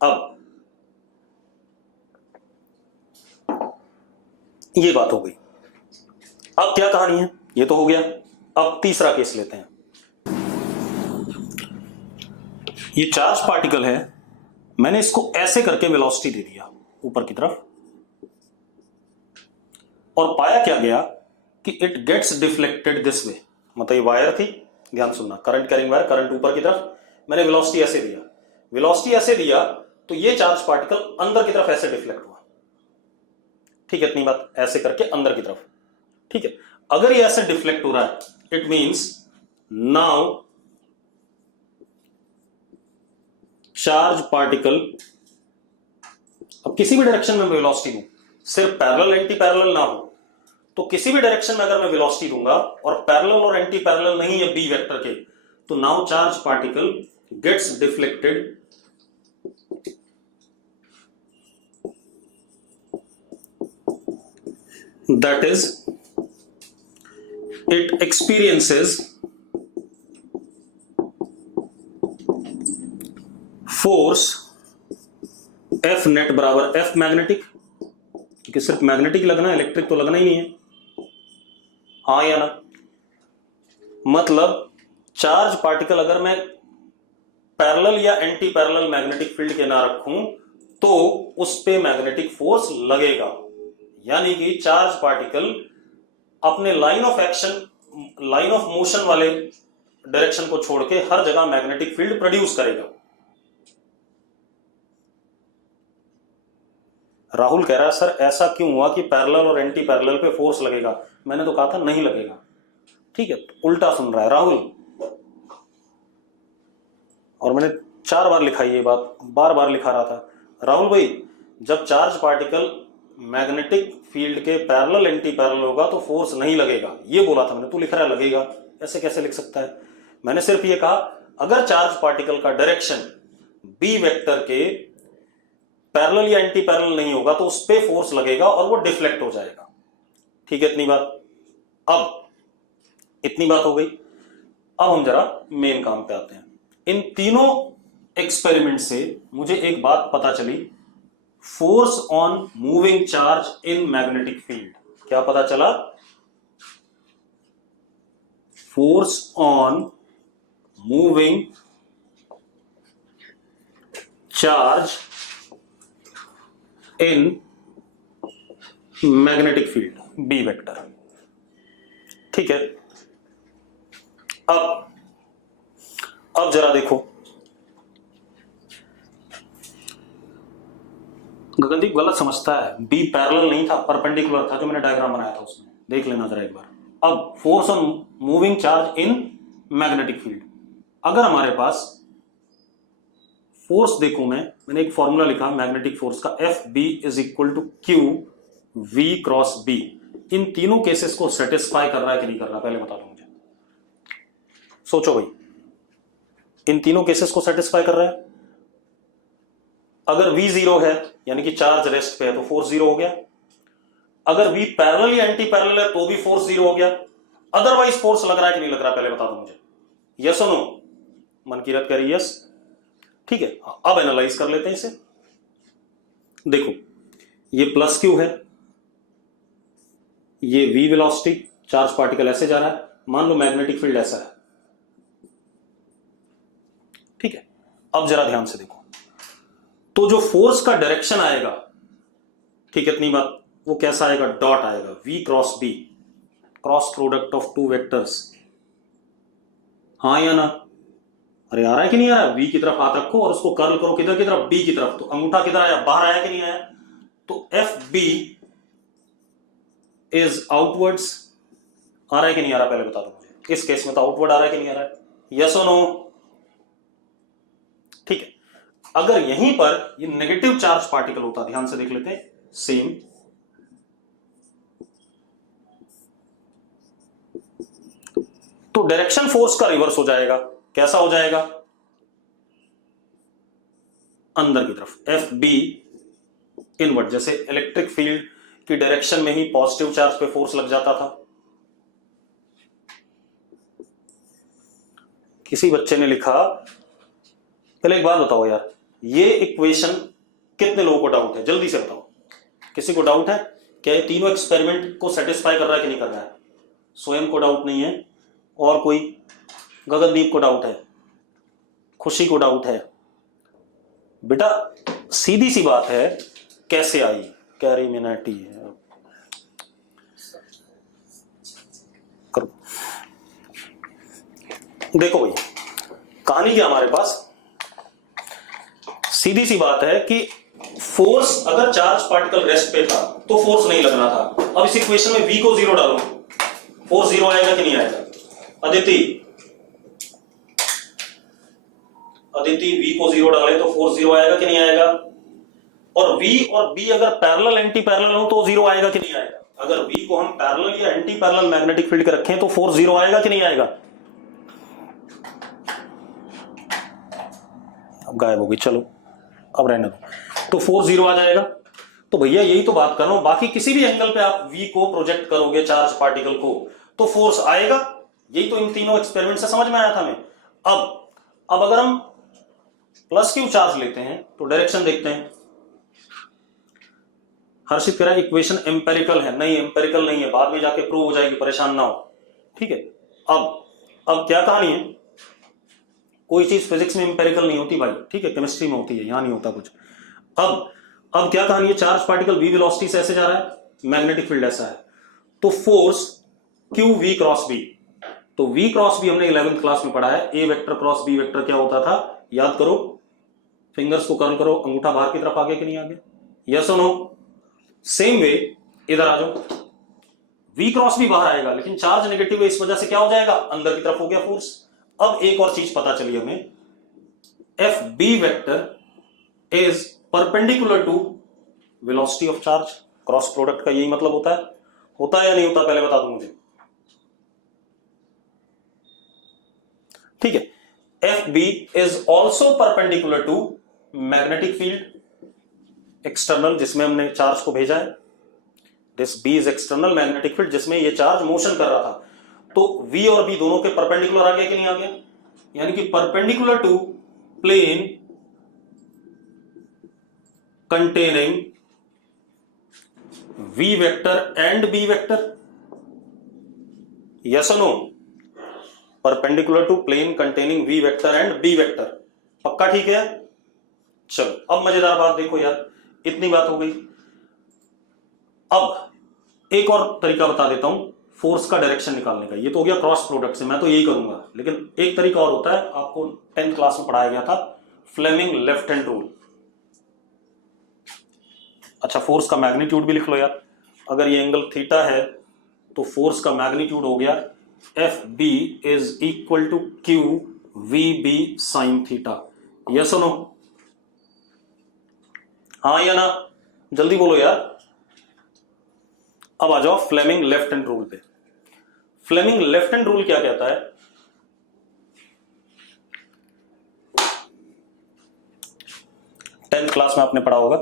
अब ये बात हो गई। अब क्या कहानी है? ये तो हो गया। अब तीसरा केस लेते हैं। ये चार्ज पार्टिकल है, मैंने इसको ऐसे करके वेलोसिटी दे दिया ऊपर की तरफ, और पाया क्या गया कि it gets deflected this way. मतलब ये वायर थी, ध्यान सुनना, करंट कैरिंग वायर, करंट ऊपर की तरफ, मैंने वेलोसिटी ऐसे दिया, वेलोसिटी ऐसे दिया तो ये चार्ज पार्टिकल अंदर की तरफ ऐसे डिफ्लेक्ट हुआ। ठीक है, इतनी बात, ऐसे करके अंदर की तरफ। ठीक है, अगर ये ऐसे डिफ्लेक्ट हो रहा है it means now charge particle, अब किसी भी डायरेक्शन में वेलोसिटी दूं, सिर्फ पैरेलल एंटी पैरेलल ना हो, तो किसी भी डायरेक्शन में अगर मैं वेलोसिटी दूंगा और पैरेलल और एंटी पैरेलल नहीं है बी वेक्टर के, तो now charge particle gets deflected that is it experiences force F net बराबर F मैग्नेटिक, क्योंकि सिर्फ मैग्नेटिक लगना है, इलेक्ट्रिक तो लगना ही नहीं है। हाँ या ना? मतलब चार्ज पार्टिकल अगर मैं पैरेलल या एंटी पैरेलल मैग्नेटिक फील्ड के ना रखूं तो उस पे मैग्नेटिक फोर्स लगेगा, यानी कि चार्ज पार्टिकल अपने line of action, line of motion वाले डायरेक्शन को छोड़ के हर जगह मैग्नेटिक फील्ड प्रोड्यूस करेगा। राहुल कह रहा है सर ऐसा क्यों हुआ कि पैरेलल और एंटी पैरेलल पे फोर्स लगेगा? मैंने तो कहा था नहीं लगेगा। ठीक है, उल्टा सुन रहा है राहुल, और मैंने 4 बार लिखा ये बात, बार बार लिखा रहा था। राहुल भाई, जब चार्ज पार्टिकल मैग्नेटिक फील्ड के पैरेलल एंटी पैरेलल होगा तो फोर्स नहीं लगेगा, ये बोला था मैंने। तू लिख रहा है लगेगा, ऐसे कैसे लिख सकता है? मैंने सिर्फ ये कहा अगर चार्ज पार्टिकल का डायरेक्शन बी वेक्टर के पैरेलल या एंटी पैरेलल नहीं होगा तो उस पे फोर्स लगेगा और वो डिफ्लेक्ट हो जाएगा। ठीक है, इतनी बात। अब इतनी बात हो गई, अब हम जरा मेन काम पे आते हैं। इन तीनों एक्सपेरिमेंट से मुझे एक बात पता चली, force on moving charge in magnetic field. क्या पता चला? Force on moving charge in magnetic field B vector. ठीक है, अब जरा देखो, गगनदीप गलत समझता है, बी पैरेलल नहीं था, परपेंडिकुलर था जो मैंने डायग्राम बनाया था उसमें, देख लेना जरा एक बार। अब force on moving charge in magnetic field, अगर हमारे पास फोर्स देखूं, मैंने एक फॉर्मूला लिखा मैग्नेटिक फोर्स का, F B is equal to Q we cross B. इन तीनों केसेस को सेटिस्फाई कर रहा है कि नहीं कर रहा, पहले बता दो मुझे। सोचो भाई, इन तीनों केसेस को सेटिस्फाई कर रहा है? अगर v 0 है यानी कि चार्ज रेस्ट पे है तो फोर्स 0 हो गया। अगर v पैरेलल या एंटी पैरेलल है तो भी फोर्स 0 हो गया। अदरवाइज फोर्स लग रहा है कि नहीं लग रहा, पहले बता दो मुझे। यस और नो? मन की रत करिए यस। ठीक है, अब एनालाइज कर लेते हैं इसे। देखो, ये प्लस क्यू है, ये v वेलोसिटी, चार्ज पार्टिकल ऐसे जा रहा है, मान लो मैग्नेटिक फील्ड ऐसा है। ठीक है, अब जरा ध्यान से देखो, तो जो फोर्स का डायरेक्शन आएगा, ठीक है इतनी बात, वो कैसा आएगा? डॉट आएगा, v cross b, cross product of two vectors. हाँ या ना? अरे आ रहा है कि नहीं आ रहा है? v की तरफ हाथ रखो और उसको कर्ल करो किधर की तरफ? b की तरफ। तो अंगूठा किधर आया? बाहर आया कि नहीं आया? तो एफ बी इज आउटवर्ड्स। आ रहा है कि नहीं आ रहा, पहले बता दो मुझे। इस केस में तो आउटवर्ड आ रहा है कि नहीं आ रहा है? यस और नो? ठीक है, अगर यहीं पर ये नेगेटिव चार्ज पार्टिकल होता, ध्यान से देख लेते हैं, सेम, तो डायरेक्शन फोर्स का रिवर्स हो जाएगा। कैसा हो जाएगा? अंदर की तरफ, एफ बी इनवर्ट, जैसे इलेक्ट्रिक फील्ड की डायरेक्शन में ही पॉजिटिव चार्ज पे फोर्स लग जाता था। किसी बच्चे ने लिखा, पहले एक बात बताओ यार, ये इक्वेशन कितने लोगों को डाउट है, जल्दी से बताओ। किसी को डाउट है क्या ये तीनों एक्सपेरिमेंट को सेटिस्फाई कर रहा है कि नहीं कर रहा है? स्वयं को डाउट नहीं है, और कोई? गगनदीप को डाउट है, खुशी को डाउट है। बेटा सीधी सी बात है, कैसे आई? कैरीमिनेटी है, करो। देखो भाई, कहानी क्या हमारे पास, सीधी सी बात है कि फोर्स, अगर चार्ज पार्टिकल रेस्ट पे था तो फोर्स नहीं लगना था। अब इस इक्वेशन में v को 0 डालो, फोर्स 0 आएगा कि नहीं आएगा? अदिति v को 0 डाले तो फोर्स 0 आएगा कि नहीं आएगा? और v और b अगर पैरेलल एंटी पैरेलल हो तो 0 आएगा कि नहीं आएगा? अगर v को हम पैरेलल या एंटी पैरेलल मैग्नेटिक फील्ड के रखें तो फोर्स 0 आएगा कि नहीं आएगा? अब गायब होगी, चलो अब रहने दो। तो फोर्स 0 आ जाएगा। तो भैया यही तो बात कर रहा हूं, बाकी किसी भी एंगल पे आप v को प्रोजेक्ट करोगे चार्ज पार्टिकल को तो फोर्स आएगा। यही तो इन तीनों एक्सपेरिमेंट से समझ में आया था हमें। अब अगर हम प्लस क्यू चार्ज लेते हैं तो डायरेक्शन देखते हैं। हर्षित कह रहा है इक्वेशन एम्पेरिकल है। नहीं, एम्पेरिकल नहीं है, बाद में जाके प्रूव हो जाएगी, परेशान ना हो, ठीक है। अब क्या कहानी है, कोई चीज फिजिक्स में एम्पेरिकल नहीं होती भाई, ठीक है, केमिस्ट्री में होती है, यहां नहीं होता कुछ। अब क्या कहानी है, चार्ज पार्टिकल v वेलोसिटी से ऐसे जा रहा है, मैग्नेटिक फील्ड ऐसा है, तो force q v cross b। तो v क्रॉस b हमने 11th क्लास में पढ़ा है, a vector cross b vector क्या होता था, याद करो। फिंगर्स को कर्ल करो, अंगूठा बाहर की तरफ आगे कि नहीं आगे, यस और नो? सेम वे इधर आ जाओ, v क्रॉस b बाहर आएगा, लेकिन चार्ज नेगेटिव है, इस वजह से क्या हो जाएगा, अंदर की तरफ हो गया फोर्स। अब एक और चीज पता चली हमें, F B vector is perpendicular to velocity of charge. Cross product का यही मतलब होता है या नहीं होता, पहले बता दो मुझे, ठीक है। F B is also perpendicular to magnetic field external, जिसमें हमने चार्ज को भेजा है। This B is external magnetic field, जिसमें ये चार्ज मोशन कर रहा था। तो v और b दोनों के परपेंडिकुलर आ गया कि नहीं आ गया, यानी कि perpendicular to plane containing v vector and b vector, yes और no? Perpendicular to plane containing v vector and b vector, पक्का ठीक है? चलो अब मजेदार बात देखो यार, इतनी बात हो गई। अब एक और तरीका बता देता हूं फोर्स का डायरेक्शन निकालने का। ये तो हो गया क्रॉस प्रोडक्ट से, मैं तो यही करूंगा, लेकिन एक तरीका और होता है, आपको 10th क्लास में पढ़ाया गया था, फ्लेमिंग लेफ्ट हैंड रूल। अच्छा, फोर्स का मैग्नीट्यूड भी लिख लो यार। अगर ये एंगल थीटा है तो फोर्स का मैग्नीट्यूड हो गया F B is equal to Q v B sine theta, yes और नो? हाँ या ना, जल्दी बोलो यार। अब आ जाओ फ्लेमिंग लेफ्ट हैंड रूल पे। फ्लेमिंग लेफ्ट हैंड रूल क्या कहता है, टेंथ क्लास में आपने पढ़ा होगा।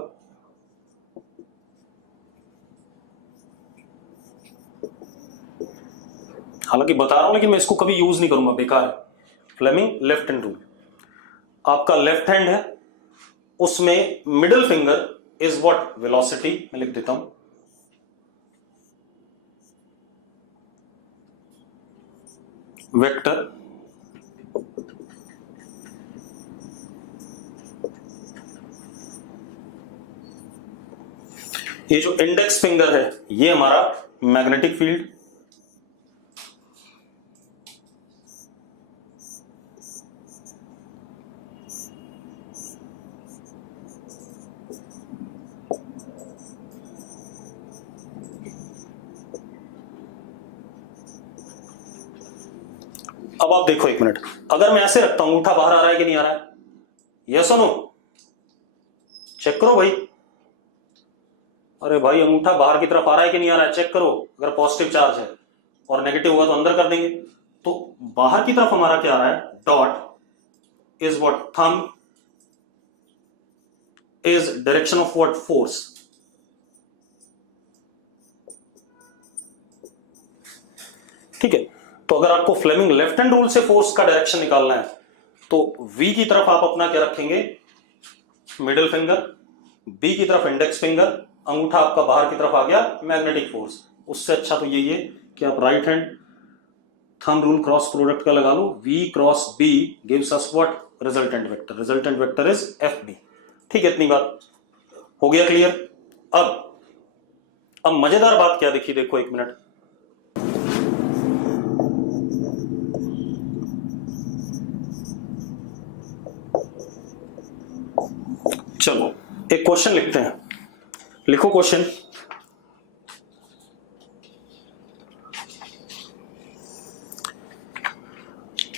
हालांकि बता रहा हूं, लेकिन मैं इसको कभी यूज नहीं करूंगा, बेकार है। फ्लेमिंग लेफ्ट हैंड रूल, आपका लेफ्ट हैंड है, उसमें middle finger is what, velocity. मैं लिख देता हूं, वेक्टर ये जो इंडेक्स फिंगर है ये हमारा मैग्नेटिक फील्ड, अब आप देखो एक मिनट, अगर मैं ऐसे रखता हूं, अंगूठा बाहर आ रहा है कि नहीं आ रहा है, यस और नो? चेक करो भाई। अरे भाई अंगूठा बाहर की तरफ आ रहा है कि नहीं आ रहा है, चेक करो। अगर पॉजिटिव चार्ज है और नेगेटिव होगा तो अंदर कर देंगे। तो बाहर की तरफ हमारा क्या आ रहा है, dot is what, thumb is direction of what? Force. ठीक है, तो अगर आपको फ्लेमिंग लेफ्ट हैंड रूल से फोर्स का डायरेक्शन निकालना है तो V की तरफ आप अपना क्या रखेंगे? मिडिल फिंगर, B की तरफ इंडेक्स फिंगर, अंगूठा आपका बाहर की तरफ आ गया मैग्नेटिक फोर्स। उससे अच्छा तो यही है कि आप right hand thumb rule cross product का लगा लो। V cross B gives us what? Resultant vector. Resultant vector is FB। ठीक है, इतनी बात हो गया क्लियर। अब मजेदार बात क्या देखिए, देखो एक मिनट। चलो एक क्वेश्चन लिखते हैं, लिखो क्वेश्चन।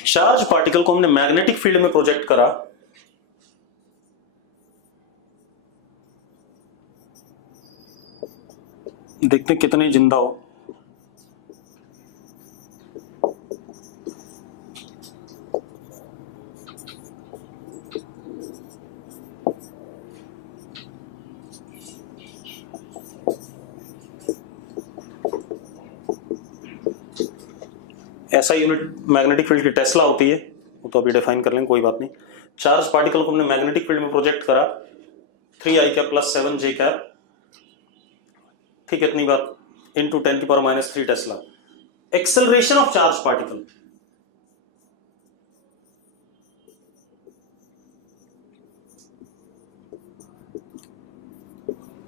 चार्ज पार्टिकल को हमने मैग्नेटिक फील्ड में प्रोजेक्ट करा। देखते हैं कितने जिंदा हो। ऐसा यूनिट मैग्नेटिक फील्ड की टेस्ला होती है, वो तो अभी डिफाइन कर लेंगे, कोई बात नहीं। चार्ज पार्टिकल को हमने मैग्नेटिक फील्ड में प्रोजेक्ट करा 3i कैप + 7j कैप। ठीक है, इतनी बात, into 10⁻³ Tesla. Acceleration of charge particle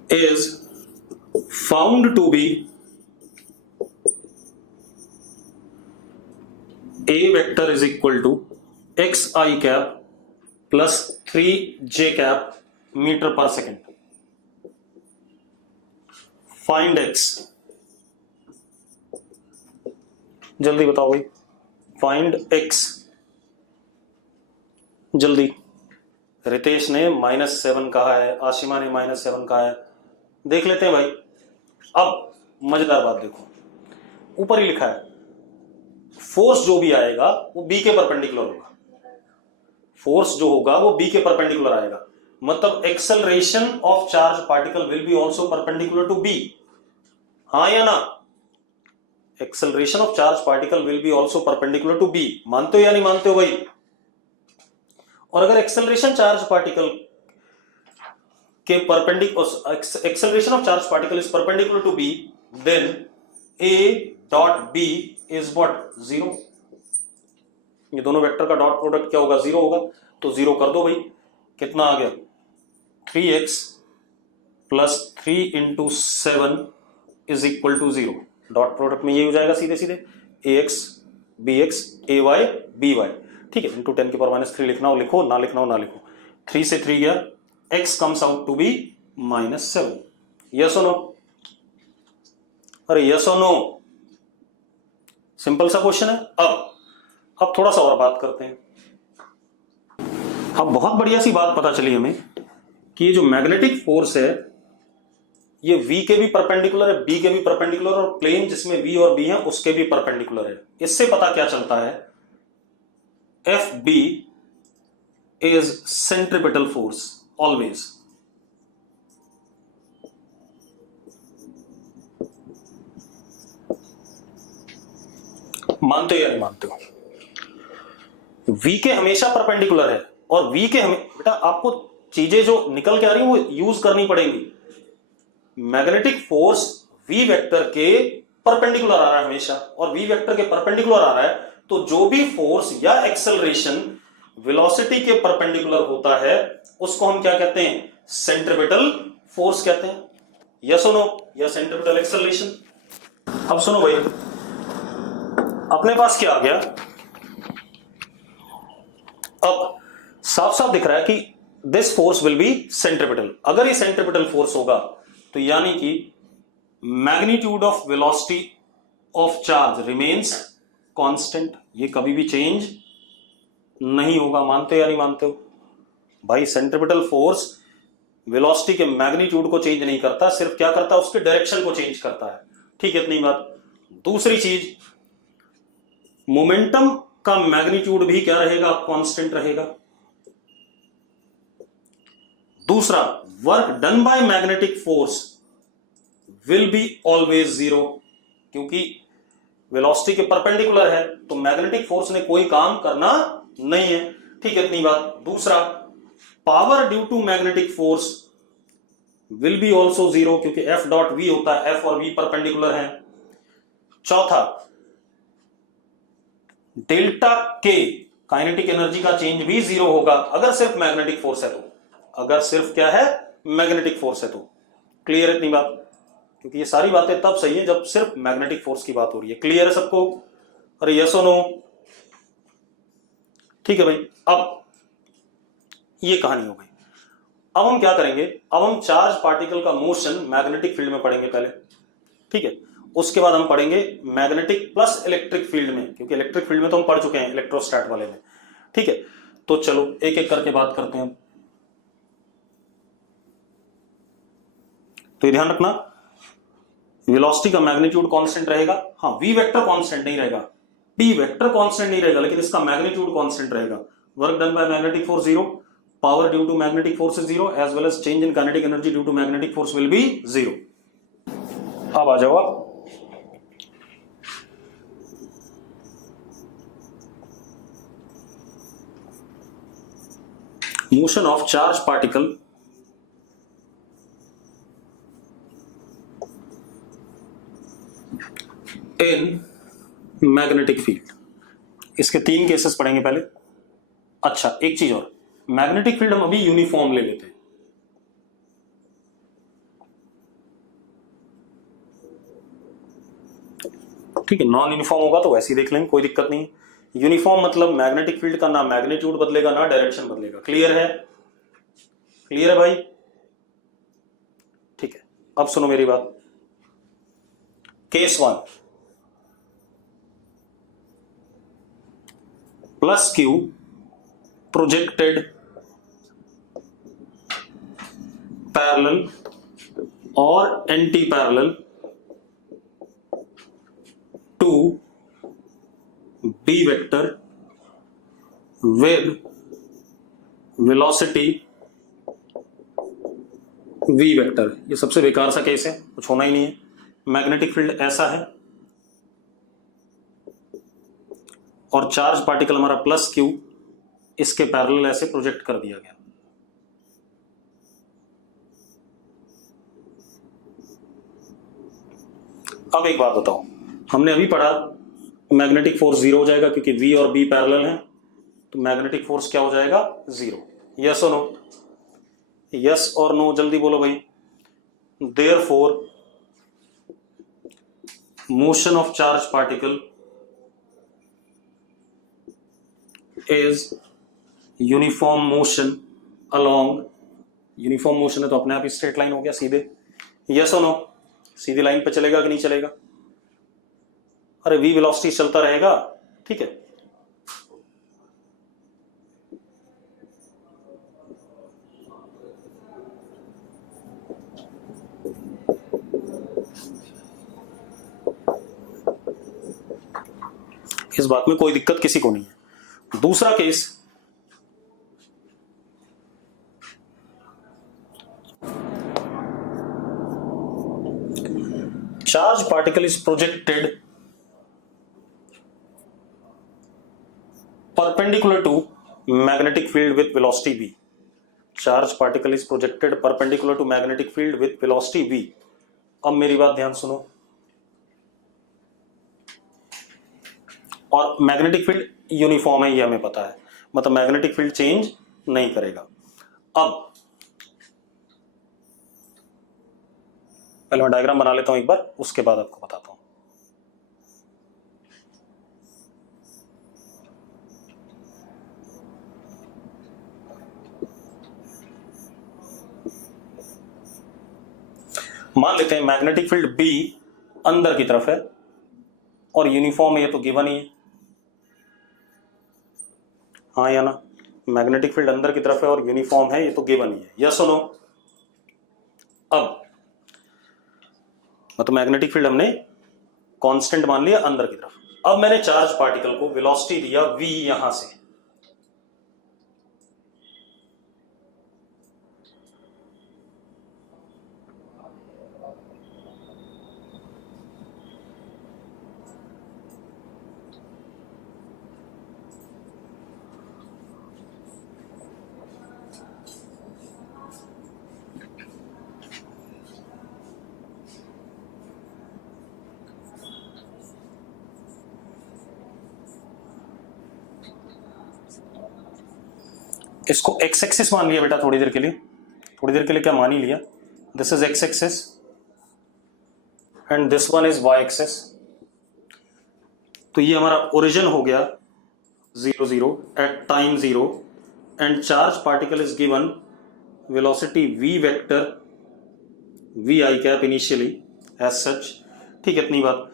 is found to be a vector is equal to xi cap plus 3j cap metre पर सेकेंड। फाइंड x, जल्दी बताओ भाई, फाइंड x जल्दी। रितेश ने -7 कहा है, आशिमा ने -7 कहा है। देख लेते हैं भाई। अब मजेदार बात देखो, ऊपर ही लिखा है फोर्स जो भी आएगा वो बी के परपेंडिकुलर होगा। फोर्स जो होगा वो बी के परपेंडिकुलर आएगा, मतलब acceleration of charge particle will be also perpendicular to B. हाँ या ना? Acceleration of charge particle will be also perpendicular to B. मानते हो या नहीं मानते हो भाई? और अगर एक्सेलरेशन चार्ज पार्टिकल के perpendicular, acceleration of charge particle is perpendicular to B, then A dot B is what? 0। ये दोनों वेक्टर का डॉट प्रोडक्ट क्या होगा? 0 होगा। तो 0 कर दो भाई। कितना आ गया? 3x + 3 × 7 is equal to 0। Dot product में ये हो जाएगा सीधे सीधे ax bx ay by। ठीक है, इंटू 10⁻³ लिखना हो लिखो, ना लिखना हो ना लिखो। 3 से 3 गया, x comes out to be -7। Yes और नो? अरे यस और नो? सिंपल सा क्वेश्चन है। अब थोड़ा सा और बात करते हैं। अब बहुत बढ़िया सी बात पता चली हमें कि ये जो मैग्नेटिक फोर्स है ये V के भी परपेंडिकुलर है, B के भी परपेंडिकुलर, और प्लेन जिसमें V और B है उसके भी परपेंडिकुलर है। इससे पता क्या चलता है? FB is centripetal force always. मानते हो या नहीं मानते हो? V के हमेशा परपेंडिकुलर है, और V के बेटा आपको चीजें जो निकल के आ रही है वो यूज करनी पड़ेंगी। मैग्नेटिक फोर्स V वेक्टर के परपेंडिकुलर आ रहा है हमेशा, और V वेक्टर के परपेंडिकुलर आ रहा है, तो जो भी फोर्स या एक्सेलरेशन वेलोसिटी के परपेंडिकुलर होता है उसको हम क्या कहते हैं? सेंट्रीपिटल फोर्स कहते हैं। यस और नो? या सेंट्रीपिटल एक्सेलरेशन। अब सुनो भाई, अपने पास क्या आ गया? अब साफ साफ दिख रहा है कि this force will B centripetal. अगर ये सेंट्रीपिटल फोर्स होगा तो यानी कि magnitude of velocity of charge remains constant, ये कभी भी चेंज नहीं होगा। मानते हो या नहीं मानते हो भाई? सेंट्रीपिटल फोर्स वेलोसिटी के मैग्नीट्यूड को चेंज नहीं करता, सिर्फ क्या करता है? उसके डायरेक्शन को चेंज करता है। ठीक है, इतनी बात। दूसरी चीज, मोमेंटम का मैग्नीट्यूड भी क्या रहेगा? कांस्टेंट रहेगा। दूसरा, work done by magnetic force will be always zero, क्योंकि वेलोसिटी के परपेंडिकुलर है तो मैग्नेटिक फोर्स ने कोई काम करना नहीं है। ठीक है, इतनी बात। दूसरा, power due to magnetic force will be also zero, क्योंकि एफ डॉट वी होता है, एफ और वी परपेंडिकुलर है। चौथा, डेल्टा के काइनेटिक एनर्जी का चेंज भी जीरो होगा अगर सिर्फ मैग्नेटिक फोर्स है तो, अगर सिर्फ क्या है, मैग्नेटिक फोर्स है तो। क्लियर है इतनी बात? क्योंकि ये सारी बातें तब सही है जब सिर्फ मैग्नेटिक फोर्स की बात हो रही है। क्लियर है सबको? अरे यस और नो? ठीक है भाई, अब ये कहानी हो गई। अब हम क्या करेंगे, अब हम चार्ज पार्टिकल का मोशन मैग्नेटिक फील्ड में पढ़ेंगे पहले। ठीक है, उसके बाद हम पढ़ेंगे मैग्नेटिक प्लस इलेक्ट्रिक फील्ड में, क्योंकि इलेक्ट्रिक फील्ड में तो हम पढ़ चुके हैं इलेक्ट्रोस्टैट वाले में। ठीक है, तो चलो एक एक करके बात करते हैं। तो ये ध्यान रखना, वेलोसिटी का मैग्नीट्यूड कांस्टेंट रहेगा। हाँ, वी वेक्टर कांस्टेंट नहीं रहेगा, डी वेक्टर कांस्टेंट नहीं रहेगा, लेकिन इसका मैग्नीट्यूड कांस्टेंट रहेगा। Work done by magnetic force zero, power due to magnetic force is zero, as well as change in kinetic energy due to magnetic force will be zero. अब आ जाओ आप, motion of charge particle in magnetic field। इसके तीन cases पढ़ेंगे पहले। अच्छा, एक चीज और, मैग्नेटिक फील्ड हम अभी यूनिफॉर्म ले लेते हैं। ठीक है, नॉन यूनिफॉर्म होगा तो वैसे ही देख लेंगे, कोई दिक्कत नहीं। यूनिफॉर्म मतलब मैग्नेटिक फील्ड का ना मैग्नीट्यूड बदलेगा ना डायरेक्शन बदलेगा। क्लियर है? क्लियर है भाई? ठीक है, अब सुनो मेरी बात। Case 1, plus Q projected parallel और anti parallel to B vector with velocity V vector. ये सबसे बेकार सा केस है, कुछ होना ही नहीं है। मैग्नेटिक फील्ड ऐसा है और चार्ज पार्टिकल हमारा प्लस क्यू इसके पैरेलल ऐसे प्रोजेक्ट कर दिया गया। अब एक बात बताओ, हमने अभी पढ़ा मैग्नेटिक फोर्स जीरो हो जाएगा क्योंकि वी और बी पैरेलल हैं, तो मैग्नेटिक फोर्स क्या हो जाएगा? जीरो। यस और नो? यस और नो जल्दी बोलो भाई। Therefore motion of charge particle is uniform motion along, uniform motion है तो अपने आप ही स्ट्रेट लाइन हो गया सीधे। यस और नो? सीधी लाइन पे चलेगा कि नहीं चलेगा? अरे वी वेलोसिटी चलता रहेगा। ठीक है, इस बात में कोई दिक्कत किसी को नहीं है। दूसरा case, charge particle is projected perpendicular to magnetic field with velocity v। charge particle is projected perpendicular to magnetic field with velocity v। अब मेरी बात ध्यान सुनो, और मैग्नेटिक फील्ड यूनिफॉर्म है ये हमें पता है, मतलब मैग्नेटिक फील्ड चेंज नहीं करेगा। अब पहले मैं डायग्राम बना लेता हूं एक बार, उसके बाद आपको बताता हूं। मान लेते हैं मैग्नेटिक फील्ड बी अंदर की तरफ है और यूनिफॉर्म है, ये तो गिवन ही है। हाँ या ना? मैग्नेटिक फील्ड अंदर की तरफ है और यूनिफॉर्म है, ये तो गिवन ही है। यस और नो? अब मतलब मैग्नेटिक फील्ड हमने कांस्टेंट मान लिया अंदर की तरफ। अब मैंने चार्ज पार्टिकल को वेलोसिटी दिया v यहां से, इसको एक्स एक्सिस मान लिया बेटा थोड़ी देर के लिए, थोड़ी देर के लिए क्या मान ही लिया, this is x axis and this one is y axis. तो ये हमारा ओरिजिन हो गया 0 0 at time 0 and charge particle is given velocity v vector v i cap initially as such. ठीक है, इतनी बात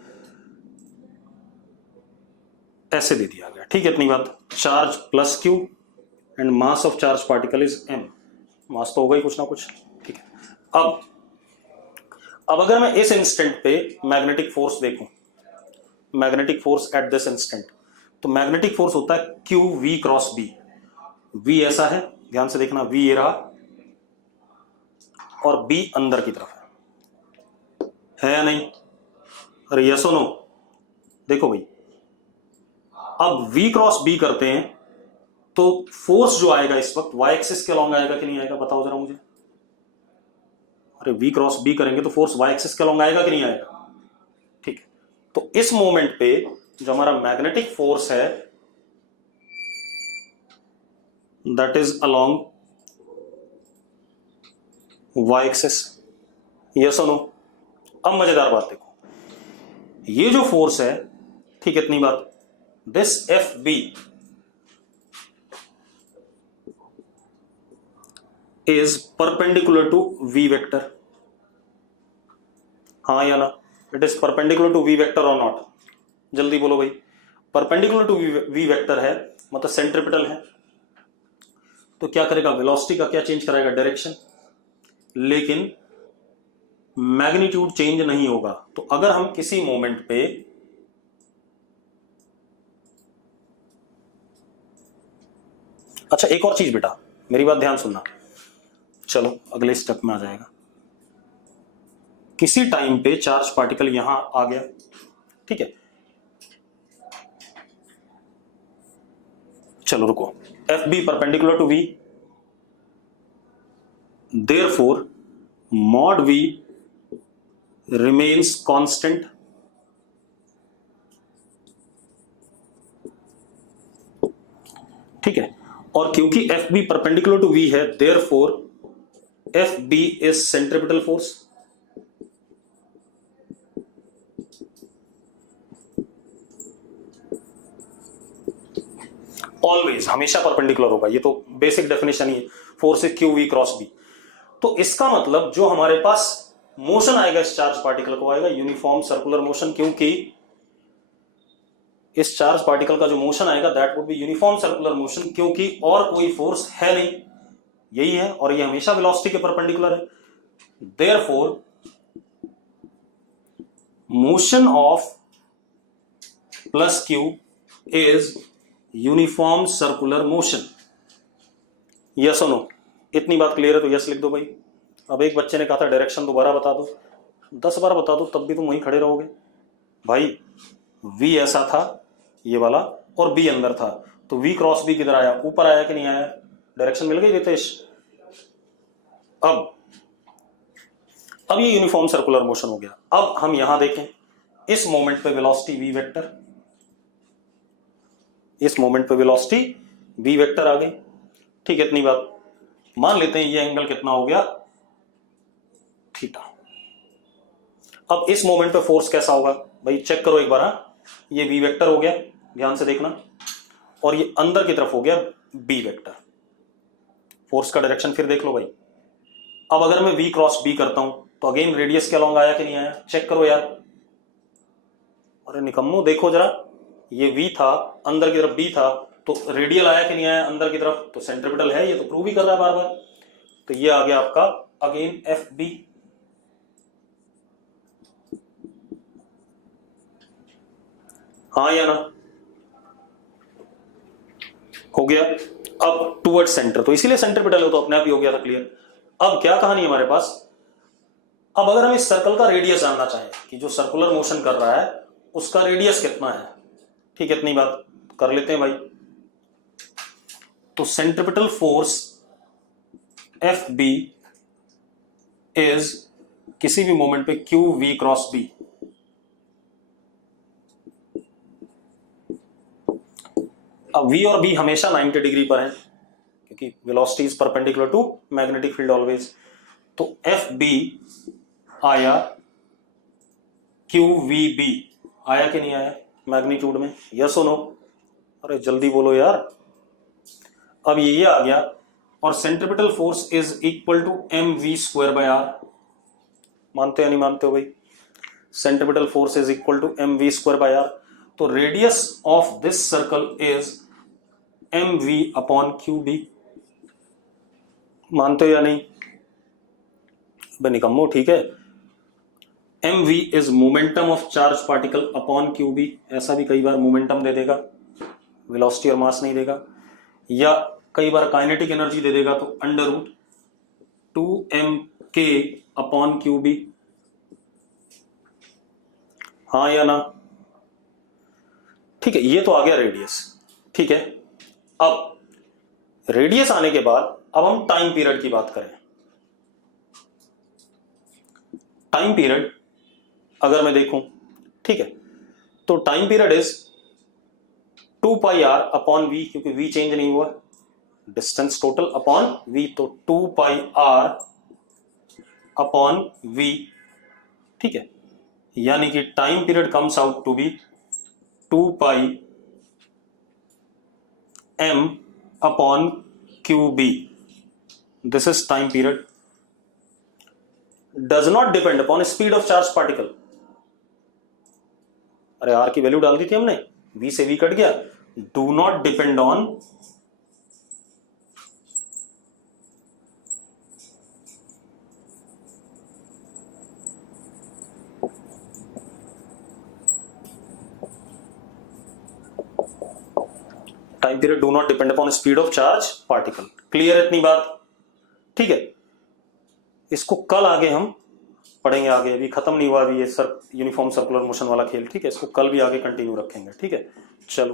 ऐसे दे दिया गया। ठीक है, इतनी बात। Charge plus q and mass of charge particle is m, मास तो होगा ही कुछ ना कुछ। ठीक है, अब अगर मैं इस इंस्टेंट पे मैग्नेटिक फोर्स देखूं, magnetic force at this instant, तो मैग्नेटिक फोर्स होता है q v cross b। v ऐसा है, ध्यान से देखना, v ये रहा और b अंदर की तरफ है या नहीं? अरे यस और नो? देखो भाई, अब v क्रॉस b करते हैं तो फोर्स जो आएगा इस वक्त y एक्सिस के अलॉन्ग आएगा कि नहीं आएगा, बताओ जरा मुझे। अरे v क्रॉस b करेंगे तो फोर्स y एक्सिस के अलॉन्ग आएगा कि नहीं आएगा? ठीक है, तो इस मोमेंट पे जो हमारा मैग्नेटिक फोर्स है that is along y axis. Yes और नो? अब मजेदार बात देखो, ये जो फोर्स है, ठीक है, इतनी बात, this F B is perpendicular to v vector. हाँ या ना? It is perpendicular to v vector और नॉट? जल्दी बोलो भाई। परपेंडिकुलर टू v वेक्टर है मतलब सेंट्रिपिटल है, तो क्या करेगा, वेलोसिटी का क्या चेंज कराएगा, डायरेक्शन, लेकिन मैग्नीट्यूड चेंज नहीं होगा। तो अगर हम किसी मोमेंट पे अच्छा, एक और चीज बेटा, मेरी बात ध्यान सुनना, चलो अगले स्टेप में आ जाएगा। किसी टाइम पे चार्ज पार्टिकल यहां आ गया, ठीक है, चलो रुको, F B perpendicular to V, therefore mod V remains constant, ठीक है, और क्योंकि F B perpendicular to V है, therefore F B is centripetal force. Always, हमेशा परपेंडिकुलर होगा, ये तो बेसिक डेफिनेशन ही है, force is Q we cross B. तो इसका मतलब जो हमारे पास मोशन आएगा इस चार्ज पार्टिकल को, आएगा यूनिफॉर्म सर्कुलर मोशन, क्योंकि इस चार्ज पार्टिकल का जो मोशन आएगा that would be uniform circular motion, क्योंकि और कोई फोर्स है नहीं, यही है, और ये हमेशा वेलोसिटी के परपेंडिकुलर है। Therefore motion of plus Q is uniform circular motion. Yes और नो? इतनी बात क्लियर है तो यस लिख दो भाई। अब एक बच्चे ने कहा था डायरेक्शन दोबारा बता दो, 10 बार बता दो तब भी तुम वहीं खड़े रहोगे भाई। v ऐसा था ये वाला और b अंदर था, तो v क्रॉस b किधर आया, ऊपर आया कि नहीं आया? डायरेक्शन मिल गई रितेश? अब ये यूनिफॉर्म सर्कुलर मोशन हो गया। अब हम यहां देखें, इस मोमेंट पे वेलोसिटी v वेक्टर, इस मोमेंट पे वेलोसिटी v वेक्टर आ गई, ठीक है, इतनी बात। मान लेते हैं ये एंगल कितना हो गया, थीटा। अब इस मोमेंट पे फोर्स कैसा होगा भाई, चेक करो एक बार। हाँ, ये v वेक्टर हो गया, ध्यान से देखना, और ये अंदर की तरफ हो गया b वेक्टर। फोर्स का डायरेक्शन फिर देख लो भाई। अब अगर मैं v क्रॉस b करता हूं तो अगेन रेडियस के अलॉन्ग आया कि नहीं आया, चेक करो यार। अरे निकम्मो, देखो जरा, ये v था, अंदर की तरफ b था, तो रेडियल आया कि नहीं आया अंदर की तरफ, तो सेंट्रिपिटल है, ये तो प्रूव ही कर रहा है बार बार। तो ये आ गया आपका अगेन एफ बी। हाँ या ना? हो गया। अब टुवर्ड सेंटर, तो इसीलिए सेंट्रिपिटल हो तो अपने आप ही हो गया था क्लियर। अब क्या कहानी हमारे पास, अब अगर हम इस सर्कल का रेडियस जानना चाहें कि जो सर्कुलर मोशन कर रहा है उसका रेडियस कितना है, ठीक है, इतनी बात कर लेते हैं भाई। तो centripetal force F B is किसी भी मोमेंट पे क्यू वी क्रॉस बी। अब v और b हमेशा 90 डिग्री पर है, क्योंकि velocity is perpendicular to magnetic field always. तो एफ बी आया क्यू वी बी, आया कि नहीं आया मैग्नीट्यूड में, यस और नो? अरे जल्दी बोलो यार। अब ये आ गया, और centripetal force is equal to M V square by R. मानते हो या नहीं मानते हो भाई? Centripetal force is equal to M V square by R. तो radius of this circle is M V upon Q B. मानते हो या नहीं? भाई निकम्मो, ठीक है। M V is momentum of charge particle upon Q B. ऐसा भी कई बार मोमेंटम दे देगा, वेलोसिटी और मास नहीं देगा, या कई बार काइनेटिक एनर्जी दे देगा, तो under root 2m k upon Q B. हाँ या ना? ठीक है, ये तो आ गया रेडियस। ठीक है, अब रेडियस आने के बाद अब हम टाइम पीरियड की बात करें। टाइम पीरियड अगर मैं देखूं, ठीक है, तो time period is 2 pi r upon v, क्योंकि वी चेंज नहीं हुआ, डिस्टेंस टोटल अपॉन वी, तो 2 पाई आर अपॉन वी। ठीक है, यानी कि time period comes out to be 2 pi m upon Q B. This is time period. Does not depend upon speed of charge particle. अरे r की value डाल दी थी हमने, वी से वी कट गया। Do not depend on time period, do not depend upon speed of charge particle. Clear इतनी बात? ठीक है, इसको कल आगे हम पढ़ेंगे, आगे अभी खत्म नहीं हुआ अभी ये यूनिफॉर्म सर्कुलर मोशन वाला खेल। ठीक है, इसको कल भी आगे कंटिन्यू रखेंगे। ठीक है, चलो।